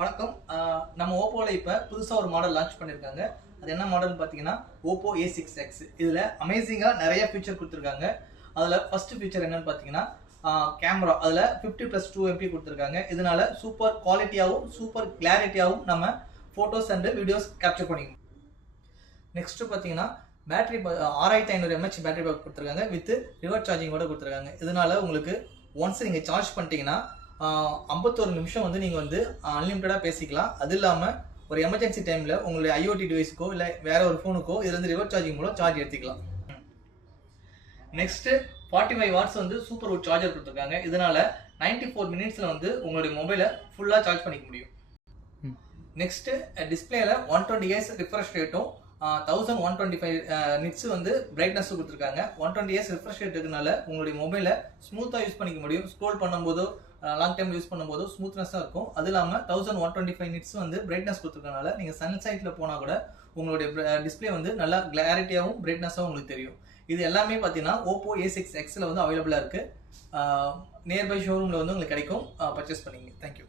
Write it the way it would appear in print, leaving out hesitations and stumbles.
வணக்கம். நம்ம ஓப்போவில் இப்போ புதுசாக ஒரு மாடல் லான்ச் பண்ணியிருக்காங்க. அது என்ன மாடல்னு பார்த்தீங்கன்னா ஓப்போ A6X. இதில் அமேசிங்காக நிறைய ஃபீச்சர் கொடுத்துருக்காங்க. அதில் ஃபஸ்ட்டு ஃபீச்சர் என்னன்னு பார்த்தீங்கன்னா கேமரா. அதில் 50+2 MP கொடுத்துருக்காங்க. இதனால சூப்பர் குவாலிட்டியாகவும் சூப்பர் கிளாரிட்டியாகவும் நம்ம ஃபோட்டோஸ் அண்டு வீடியோஸ் கேப்சர் பண்ணிக்கணும். நெக்ஸ்ட்டு பார்த்தீங்கன்னா பேட்டரி 6500 mAh பேட்டரி பேக் கொடுத்துருக்காங்க. வித் ரிவர்ஸ் சார்ஜிங்கோட கொடுத்துருக்காங்க. இதனால உங்களுக்கு ஒன்ஸ் நீங்கள் சார்ஜ் பண்ணிட்டீங்கன்னா 51 நிமிஷம் வந்து நீங்கள் வந்து அன்லிமிட்டடாக பேசிக்கலாம். அது இல்லாமல் ஒரு எமர்ஜென்சி டைமில் உங்களுடைய IoT டிவைஸுக்கோ இல்லை வேற ஒரு ஃபோனுக்கோ இதுலேருந்து ரிவர்ஸ் சார்ஜிங் மூலம் சார்ஜ் எடுத்துக்கலாம். நெக்ஸ்ட்டு 45 வாட்ஸ் வந்து சூப்பர் வுட் சார்ஜர் கொடுத்துருக்காங்க. இதனால 94 மினிட்ஸில் வந்து உங்களுடைய மொபைலை ஃபுல்லாக சார்ஜ் பண்ணிக்க முடியும். நெக்ஸ்ட்டு டிஸ்பிளேல 120 Hz ரிஃப்ரெஷ் ரேட்டும் 1125 நிட்ஸ் வந்து பிரைட்னஸும் கொடுத்துருக்காங்க. 120 Hz ரிஃப்ரெஷ் ரேட் இருக்கனால உங்களுடைய மொபைலை ஸ்மூத்தாக யூஸ் பண்ணிக்க முடியும். ஸ்க்ரோல் பண்ணும்போதோ லாங் டைம் யூஸ் பண்ணும்போது ஸ்மூத்னஸாக இருக்கும். அது இல்லாமல் 1125 நிட்ஸ் வந்து பிரைட்னஸ் கொடுத்துருக்கனால நீங்கள் சன்சைட்டில் போனால் கூட உங்களுடைய டிஸ்பிளே வந்து நல்லா கிளாரிட்டியாகவும் பிரைட்னஸாகவும் உங்களுக்கு தெரியும். இது எல்லாமே பார்த்தீங்கன்னா ஓப்போ A6Xல வந்து அவைலபிளாக இருக்குது. நியர்பை ஷோரூமில் வந்து உங்களுக்கு கிடைக்கும். பர்ச்சேஸ் பண்ணிங்க. தேங்க்யூ.